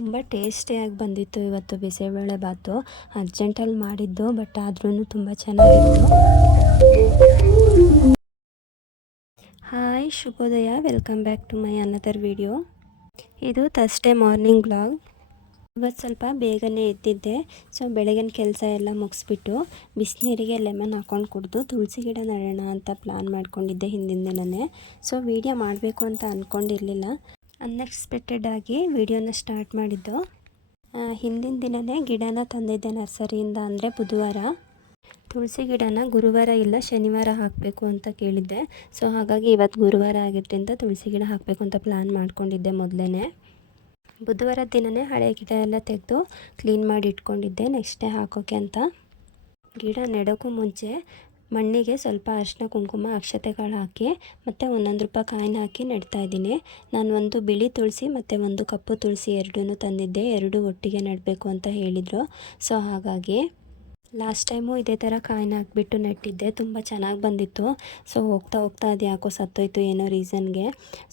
ತುಂಬ ಟೇಸ್ಟಿಯಾಗಿ ಬಂದಿತ್ತು ಇವತ್ತು ಬಿಸಿಬೇಳೆ ಬಾತು. ಅರ್ಜೆಂಟಲ್ಲಿ ಮಾಡಿದ್ದು, ಬಟ್ ಆದ್ರೂ ತುಂಬ ಚೆನ್ನಾಗಿತ್ತು. ಹಾಯ್, ಶುಭೋದಯ, welcome back to my another video. ಇದು ಥರ್ಸ್ಡೇ ಮಾರ್ನಿಂಗ್ ಬ್ಲಾಗ್. ಇವತ್ತು ಸ್ವಲ್ಪ ಬೇಗನೆ ಎದ್ದಿದ್ದೆ. ಸೊ ಬೆಳಗಿನ ಕೆಲಸ ಎಲ್ಲ ಮುಗಿಸ್ಬಿಟ್ಟು ಬಿಸಿನೀರಿಗೆ ಲೆಮನ್ ಹಾಕ್ಕೊಂಡು ಕುಡಿದು ತುಳಸಿ ಗಿಡ ನೆಡೋಣ ಅಂತ ಪ್ಲ್ಯಾನ್ ಮಾಡ್ಕೊಂಡಿದ್ದೆ ಹಿಂದಿನ ದಿನವೇ. ಸೊ ವೀಡಿಯೋ ಮಾಡಬೇಕು ಅಂತ ಅಂದ್ಕೊಂಡಿರಲಿಲ್ಲ. ಅನ್ಎಕ್ಸ್ಪೆಕ್ಟೆಡ್ ಆಗಿ ವಿಡಿಯೋನ ಸ್ಟಾರ್ಟ್ ಮಾಡಿದ್ದು. ಹಿಂದಿನ ದಿನವೇ ಗಿಡನ ತಂದಿದ್ದೆ ನರ್ಸರಿಯಿಂದ, ಅಂದರೆ ಬುಧವಾರ. ತುಳಸಿ ಗಿಡನ ಗುರುವಾರ ಇಲ್ಲ ಶನಿವಾರ ಹಾಕಬೇಕು ಅಂತ ಕೇಳಿದ್ದೆ. ಸೊ ಹಾಗಾಗಿ ಇವತ್ತು ಗುರುವಾರ ಆಗಿದ್ದರಿಂದ ತುಳಸಿ ಗಿಡ ಹಾಕಬೇಕು ಅಂತ ಪ್ಲ್ಯಾನ್ ಮಾಡ್ಕೊಂಡಿದ್ದೆ ಮೊದಲೇ. ಬುಧವಾರ ದಿನವೇ ಹಳೆ ಗಿಡ ಎಲ್ಲ ತೆಗೆದು ಕ್ಲೀನ್ ಮಾಡಿ ಇಟ್ಕೊಂಡಿದ್ದೆ ನೆಕ್ಸ್ಟ್ ಡೇ ಹಾಕೋಕ್ಕೆ ಅಂತ. ಗಿಡ ನೆಡೋಕ್ಕೂ ಮುಂಚೆ ಮಣ್ಣಿಗೆ ಸ್ವಲ್ಪ ಅರಿಶಿನ ಕುಂಕುಮ ಅಕ್ಷತೆಗಳು ಹಾಕಿ ಮತ್ತು ₹1 ಕಾಯಿನ ಹಾಕಿ ನೆಡ್ತಾಯಿದ್ದೀನಿ. ನಾನು ಒಂದು ಬಿಳಿ ತುಳಸಿ ಮತ್ತು ಒಂದು ಕಪ್ಪು ತುಳಸಿ ಎರಡೂ ತಂದಿದ್ದೆ. ಎರಡೂ ಒಟ್ಟಿಗೆ ನೆಡಬೇಕು ಅಂತ ಹೇಳಿದರು. ಸೊ ಹಾಗಾಗಿ ಲಾಸ್ಟ್ ಟೈಮು ಇದೇ ಥರ ಕಾಯಿನ ಹಾಕಿಬಿಟ್ಟು ನೆಟ್ಟಿದ್ದೆ, ತುಂಬ ಚೆನ್ನಾಗಿ ಬಂದಿತ್ತು. ಸೊ ಹೋಗ್ತಾ ಹೋಗ್ತಾ ಅದು ಯಾಕೋ ಸತ್ತೋಯ್ತು ಏನೋ ರೀಸನ್ಗೆ.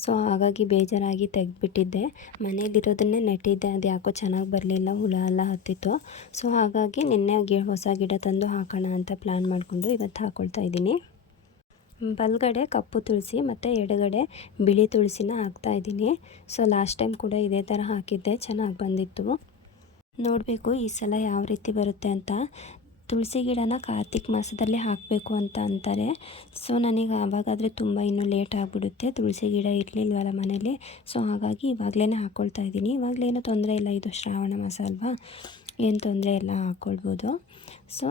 ಸೊ ಹಾಗಾಗಿ ಬೇಜಾರಾಗಿ ತೆಗೆದುಬಿಟ್ಟಿದ್ದೆ. ಮನೇಲಿರೋದನ್ನೇ ನೆಟ್ಟಿದ್ದೆ, ಅದು ಯಾಕೋ ಚೆನ್ನಾಗಿ ಬರಲಿಲ್ಲ, ಹುಳ ಎಲ್ಲ ಹತ್ತಿತ್ತು. ಸೊ ಹಾಗಾಗಿ ನಿನ್ನೆ ಹೊಸ ಗಿಡ ತಂದು ಹಾಕೋಣ ಅಂತ ಪ್ಲ್ಯಾನ್ ಮಾಡಿಕೊಂಡು ಇವತ್ತು ಹಾಕ್ಕೊಳ್ತಾ ಇದ್ದೀನಿ. ಬಲಗಡೆ ಕಪ್ಪು ತುಳಸಿ ಮತ್ತು ಎಡಗಡೆ ಬಿಳಿ ತುಳಸಿನ ಹಾಕ್ತಾಯಿದ್ದೀನಿ. ಸೊ ಲಾಸ್ಟ್ ಟೈಮ್ ಕೂಡ ಇದೇ ಥರ ಹಾಕಿದ್ದೆ, ಚೆನ್ನಾಗಿ ಬಂದಿತ್ತು. ನೋಡಬೇಕು ಈ ಸಲ ಯಾವ ರೀತಿ ಬರುತ್ತೆ ಅಂತ. ತುಳಸಿ ಗಿಡನ ಕಾರ್ತಿಕ್ ಮಾಸದಲ್ಲಿ ಹಾಕಬೇಕು ಅಂತ ಅಂತಾರೆ. ಸೊ ನನಗೆ ಆವಾಗಾದರೆ ತುಂಬ ಇನ್ನೂ ಲೇಟ್ ಆಗಿಬಿಡುತ್ತೆ, ತುಳಸಿ ಗಿಡ ಇರಲಿಲ್ವಲ್ಲ ಮನೇಲಿ. ಸೊ ಹಾಗಾಗಿ ಇವಾಗಲೇ ಹಾಕ್ಕೊಳ್ತಾ ಇದ್ದೀನಿ. ಇವಾಗಲೇನೂ ತೊಂದರೆ ಇಲ್ಲ, ಇದು ಶ್ರಾವಣ ಮಾಸ ಅಲ್ವಾ, ಏನು ತೊಂದರೆ ಇಲ್ಲ, ಹಾಕ್ಕೊಳ್ಬೋದು. ಸೊ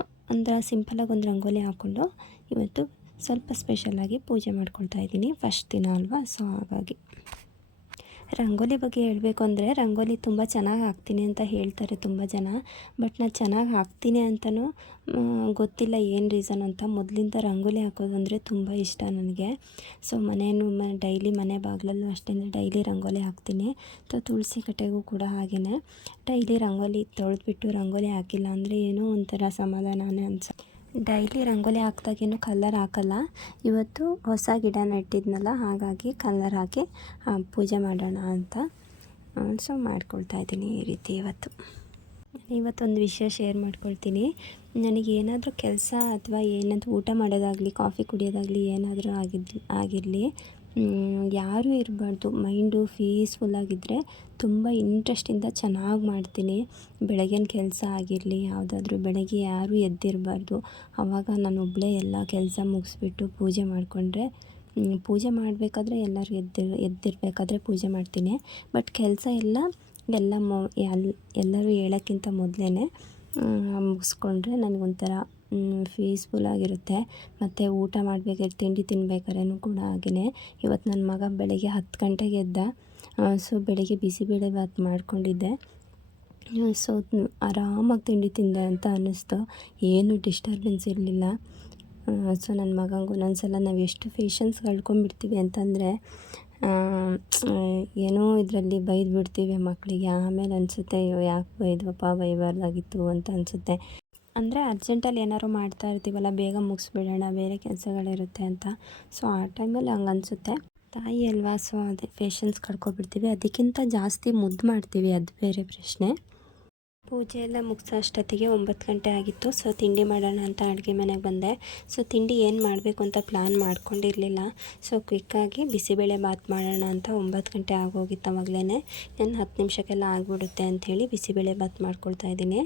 ಸಿಂಪಲಾಗಿ ಒಂದು ರಂಗೋಲಿ ಹಾಕ್ಕೊಂಡು ಇವತ್ತು ಸ್ವಲ್ಪ ಸ್ಪೆಷಲಾಗಿ ಪೂಜೆ ಮಾಡ್ಕೊಳ್ತಾ ಇದ್ದೀನಿ, ಫಸ್ಟ್ ದಿನ ಅಲ್ವಾ. ಸೊ ಹಾಗಾಗಿ ರಂಗೋಲಿ ಬಗ್ಗೆ ಹೇಳಬೇಕು ಅಂದರೆ, ರಂಗೋಲಿ ತುಂಬ ಚೆನ್ನಾಗಿ ಹಾಕ್ತೀನಿ ಅಂತ ಹೇಳ್ತಾರೆ ತುಂಬ ಜನ. ಬಟ್ ನಾನು ಚೆನ್ನಾಗಿ ಹಾಕ್ತೀನಿ ಅಂತಲೂ ಗೊತ್ತಿಲ್ಲ ಏನು ರೀಸನ್ ಅಂತ. ಮೊದಲಿಂದ ರಂಗೋಲಿ ಹಾಕೋದು ಅಂದರೆ ತುಂಬ ಇಷ್ಟ ನನಗೆ. ಸೊ ಡೈಲಿ ಮನೆ ಬಾಗಿಲಲ್ಲೂ ಅಷ್ಟೇ ಡೈಲಿ ರಂಗೋಲಿ ಹಾಕ್ತೀನಿ. ತುಳಸಿ ಕಟ್ಟೆಗೂ ಕೂಡ ಹಾಗೆಯೇ ಡೈಲಿ ರಂಗೋಲಿ ತೊಳೆದ್ಬಿಟ್ಟು ರಂಗೋಲಿ ಹಾಕಿಲ್ಲ ಅಂದರೆ ಏನೋ ಒಂಥರ ಸಮಾಧಾನನೇ ಅನ್ಸುತ್ತೆ. ಡೈಲಿ ರಂಗೋಲಿ ಹಾಕಿದಾಗೇನು ಕಲರ್ ಹಾಕಲ್ಲ. ಇವತ್ತು ಹೊಸ ಗಿಡ ನೆಟ್ಟಿದ್ನಲ್ಲ, ಹಾಗಾಗಿ ಕಲರ್ ಹಾಕಿ ಪೂಜೆ ಮಾಡೋಣ ಅಂತ ಸೊ ಮಾಡ್ಕೊಳ್ತಾ ಇದ್ದೀನಿ ಈ ರೀತಿ. ಇವತ್ತೊಂದು ವಿಷಯ ಶೇರ್ ಮಾಡ್ಕೊಳ್ತೀನಿ. ನನಗೇನಾದರೂ ಕೆಲಸ ಅಥವಾ ಏನಾದರೂ ಊಟ ಮಾಡೋದಾಗಲಿ ಕಾಫಿ ಕುಡಿಯೋದಾಗಲಿ ಏನಾದರೂ ಆಗಿರಲಿ, ಯಾರೂ ಇರಬಾರ್ದು, ಮೈಂಡು ಪೀಸ್ಫುಲ್ಲಾಗಿದ್ದರೆ ತುಂಬ ಇಂಟ್ರೆಸ್ಟಿಂದ ಚೆನ್ನಾಗಿ ಮಾಡ್ತೀನಿ. ಬೆಳಗಿನ ಕೆಲಸ ಆಗಿರಲಿ ಯಾವುದಾದ್ರೂ, ಬೆಳಗ್ಗೆ ಯಾರೂ ಎದ್ದಿರಬಾರ್ದು. ಆವಾಗ ನಾನು ಒಬ್ಬಳೇ ಎಲ್ಲ ಕೆಲಸ ಮುಗಿಸ್ಬಿಟ್ಟು ಪೂಜೆ ಮಾಡಿಕೊಂಡ್ರೆ, ಪೂಜೆ ಮಾಡಬೇಕಾದ್ರೆ ಎಲ್ಲರೂ ಎದ್ದಿರಬೇಕಾದ್ರೆ ಪೂಜೆ ಮಾಡ್ತೀನಿ. ಬಟ್ ಕೆಲಸ ಎಲ್ಲರೂ ಹೇಳೋಕ್ಕಿಂತ ಮೊದಲೇ ಮುಗಿಸ್ಕೊಂಡ್ರೆ ನನಗೊಂಥರ ಪೀಸ್ಫುಲ್ಲಾಗಿರುತ್ತೆ. ಮತ್ತು ಊಟ ಮಾಡಬೇಕಾದ್ರೆ ತಿಂಡಿ ತಿನ್ಬೇಕಾದ್ರೂ ಕೂಡ ಹಾಗೆಯೇ. ಇವತ್ತು ನನ್ನ ಮಗ ಬೆಳಗ್ಗೆ 10 ಗಂಟೆಗೆ ಎದ್ದ. ಸೊ ಬೆಳಗ್ಗೆ ಬಿಸಿಬೇಳೆ ಬಾತ್ ಮಾಡ್ಕೊಂಡಿದ್ದೆ. ಸೊ ಆರಾಮಾಗಿ ತಿಂಡಿ ತಿಂದೆ ಅಂತ ಅನ್ನಿಸ್ತು, ಏನು ಡಿಸ್ಟರ್ಬೆನ್ಸ್ ಇರಲಿಲ್ಲ. ಸೊ ನನ್ನ ಮಗಂಗೂ ಒಂದೊಂದ್ಸಲ ನಾವು ಎಷ್ಟು ಪೇಷನ್ಸ್ ಕಳ್ಕೊಂಡ್ಬಿಡ್ತೀವಿ ಅಂತಂದರೆ, ಏನೋ ಇದರಲ್ಲಿ ಬೈದು ಬಿಡ್ತೀವಿ ಮಕ್ಕಳಿಗೆ. ಆಮೇಲೆ ಅನಿಸುತ್ತೆ ಯಾಕೆ ಬೈದ್ವಪ್ಪ, ಬೈಬಾರ್ದಾಗಿತ್ತು ಅಂತ ಅನಿಸುತ್ತೆ. ಅಂದರೆ ಅರ್ಜೆಂಟಲ್ಲಿ ಏನಾದ್ರು ಮಾಡ್ತಾ ಇರ್ತೀವಲ್ಲ, ಬೇಗ ಮುಗಿಸ್ಬಿಡೋಣ, ಬೇರೆ ಕೆಲಸಗಳಿರುತ್ತೆ ಅಂತ. ಸೊ ಆ ಟೈಮಲ್ಲಿ ಹಂಗೆ ಅನಿಸುತ್ತೆ. ತಾಯಿ ಅಲ್ವಾ, ಸೊ ಅದೇ ಪೇಷನ್ಸ್ ಕಳ್ಕೊಬಿಡ್ತೀವಿ. ಅದಕ್ಕಿಂತ ಜಾಸ್ತಿ ಮುದ್ದು ಮಾಡ್ತೀವಿ, ಅದು ಬೇರೆ ಪ್ರಶ್ನೆ. ಪೂಜೆ ಎಲ್ಲ ಮುಗಿಸೋ ಅಷ್ಟೊತ್ತಿಗೆ 9 ಗಂಟೆ ಆಗಿತ್ತು. ಸೊ ತಿಂಡಿ ಮಾಡೋಣ ಅಂತ ಅಡುಗೆ ಮನೆಗೆ ಬಂದೆ. ಸೊ ತಿಂಡಿ ಏನು ಮಾಡಬೇಕು ಅಂತ ಪ್ಲ್ಯಾನ್ ಮಾಡ್ಕೊಂಡಿರಲಿಲ್ಲ. ಸೊ ಕ್ವಿಕ್ಕಾಗಿ ಬಿಸಿಬೇಳೆ ಬಾತ್ ಮಾಡೋಣ ಅಂತ 9 ಗಂಟೆ ಆಗೋಗಿತ್ತು ಅವಾಗಲೇ. ನಾನು 10 ನಿಮಿಷಕ್ಕೆಲ್ಲ ಆಗಿಬಿಡುತ್ತೆ ಅಂಥೇಳಿ ಬಿಸಿಬೇಳೆ ಬಾತ್ ಮಾಡ್ಕೊಳ್ತಾ ಇದ್ದೀನಿ.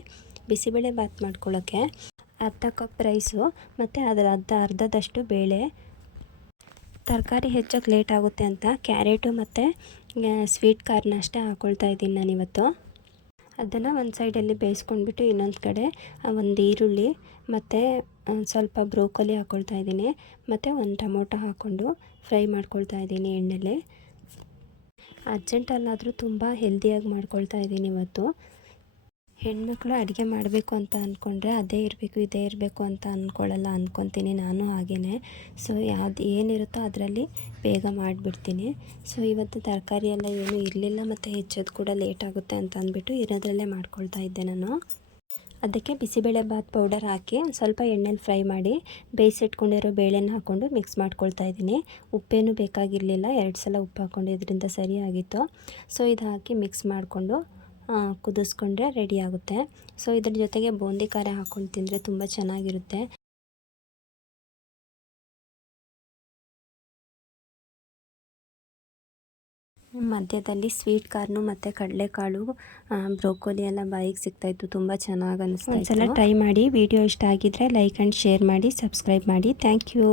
ಬಿಸಿಬೇಳೆ ಬಾತ್ ಮಾಡ್ಕೊಳ್ಳೋಕ್ಕೆ ಅರ್ಧ ಕಪ್ ರೈಸು ಮತ್ತು ಅದರ ಅರ್ಧದಷ್ಟು ಬೇಳೆ. ತರಕಾರಿ ಹೆಚ್ಚೋಕ್ಕೆ ಲೇಟ್ ಆಗುತ್ತೆ ಅಂತ ಕ್ಯಾರೆಟು ಮತ್ತು ಸ್ವೀಟ್ ಕಾರ್ನ್ ಅಷ್ಟೇ ಹಾಕ್ಕೊಳ್ತಾ ಇದ್ದೀನಿ ನಾನಿವತ್ತು. ಅದನ್ನು ಒಂದು ಸೈಡಲ್ಲಿ ಬೇಯಿಸ್ಕೊಂಡ್ಬಿಟ್ಟು ಇನ್ನೊಂದು ಕಡೆ ಒಂದು ಈರುಳ್ಳಿ ಮತ್ತು ಸ್ವಲ್ಪ ಬ್ರೋಕೊಲಿ ಹಾಕ್ಕೊಳ್ತಾ ಇದ್ದೀನಿ. ಮತ್ತು ಒಂದು ಟೊಮೊಟೊ ಹಾಕ್ಕೊಂಡು ಫ್ರೈ ಮಾಡ್ಕೊಳ್ತಾ ಇದ್ದೀನಿ ಎಣ್ಣೆಲಿ. ಅರ್ಜೆಂಟಲ್ಲಾದರೂ ತುಂಬ ಹೆಲ್ದಿಯಾಗಿ ಮಾಡ್ಕೊಳ್ತಾ ಇದ್ದೀನಿ ಇವತ್ತು. ಹೆಣ್ಮಕ್ಳು ಅಡುಗೆ ಮಾಡಬೇಕು ಅಂತ ಅಂದ್ಕೊಂಡ್ರೆ ಅದೇ ಇರಬೇಕು ಇದೇ ಇರಬೇಕು ಅಂತ ಅಂದ್ಕೊತೀನಿ ನಾನು ಹಾಗೆಯೇ. ಸೊ ಏನಿರುತ್ತೋ ಅದರಲ್ಲಿ ಬೇಗ ಮಾಡಿಬಿಡ್ತೀನಿ. ಸೊ ಇವತ್ತು ತರಕಾರಿ ಎಲ್ಲ ಏನೂ ಇರಲಿಲ್ಲ ಮತ್ತು ಹೆಚ್ಚೋದು ಕೂಡ ಲೇಟ್ ಆಗುತ್ತೆ ಅಂತ ಅಂದ್ಬಿಟ್ಟು ಇರೋದ್ರಲ್ಲೇ ಮಾಡ್ಕೊಳ್ತಾ ಇದ್ದೆ ನಾನು. ಅದಕ್ಕೆ ಬಿಸಿಬೇಳೆ ಬಾತ್ ಪೌಡರ್ ಹಾಕಿ ಸ್ವಲ್ಪ ಎಣ್ಣೆಲಿ ಫ್ರೈ ಮಾಡಿ ಬೇಯಿಸಿಟ್ಕೊಂಡಿರೋ ಬೇಳೆನ ಹಾಕ್ಕೊಂಡು ಮಿಕ್ಸ್ ಮಾಡ್ಕೊಳ್ತಾ ಇದ್ದೀನಿ. ಉಪ್ಪೇನೂ ಬೇಕಾಗಿರಲಿಲ್ಲ, 2 ಸಲ ಉಪ್ಪು ಹಾಕ್ಕೊಂಡಿದ್ರಿಂದ ಸರಿಯಾಗಿತ್ತು. ಸೊ ಇದು ಹಾಕಿ ಮಿಕ್ಸ್ ಮಾಡಿಕೊಂಡು ಕುದಿಸ್ಕೊಂಡ್ರೆ ರೆಡಿ ಆಗುತ್ತೆ. ಸೊ ಇದ್ರ ಜೊತೆಗೆ ಬೂಂದಿ ಖಾರ ಹಾಕ್ಕೊಂಡು ತಿಂದರೆ ತುಂಬ ಚೆನ್ನಾಗಿರುತ್ತೆ. ಮಧ್ಯದಲ್ಲಿ ಸ್ವೀಟ್ ಕಾರ್ನು ಮತ್ತು ಕಡಲೆಕಾಳು, ಬ್ರೋಕೋಲಿ ಎಲ್ಲ ಬಾಯಿಗೆ ಸಿಗ್ತಾಯಿತ್ತು. ತುಂಬ ಚೆನ್ನಾಗಿ ಅನಿಸ್ತಾ ಇತ್ತು. ಒಂದ್ಸಲ ಟ್ರೈ ಮಾಡಿ. ವಿಡಿಯೋ ಇಷ್ಟ ಆಗಿದ್ದರೆ ಲೈಕ್ ಆ್ಯಂಡ್ ಶೇರ್ ಮಾಡಿ, ಸಬ್ಸ್ಕ್ರೈಬ್ ಮಾಡಿ. Thank you.